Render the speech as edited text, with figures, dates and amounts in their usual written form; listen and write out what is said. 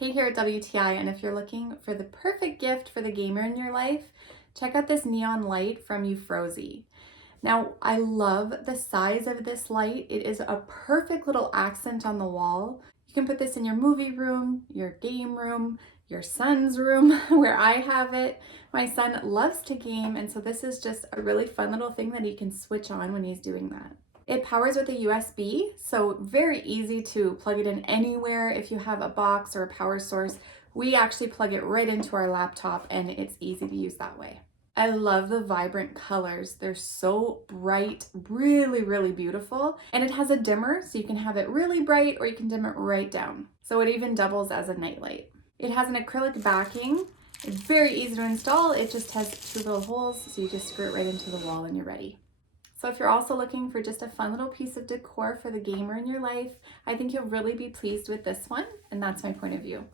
Kate here at WTI, and if you're looking for the perfect gift for the gamer in your life, check out this neon light from Eufrozy. Now, I love the size of this light. It is a perfect little accent on the wall. You can put this in your movie room, your game room, your son's room, where I have it. My son loves to game, and so this is just a really fun little thing that he can switch on when he's doing that. It powers with a USB, so very easy to plug it in anywhere. If you have a box or a power source, we actually plug it right into our laptop and it's easy to use that way. I love the vibrant colors. They're so bright, really, really beautiful. And it has a dimmer, so you can have it really bright or you can dim it right down. So it even doubles as a nightlight. It has an acrylic backing. It's very easy to install. It just has two little holes, so you just screw it right into the wall and you're ready. So if you're also looking for just a fun little piece of decor for the gamer in your life, I think you'll really be pleased with this one, and that's my point of view.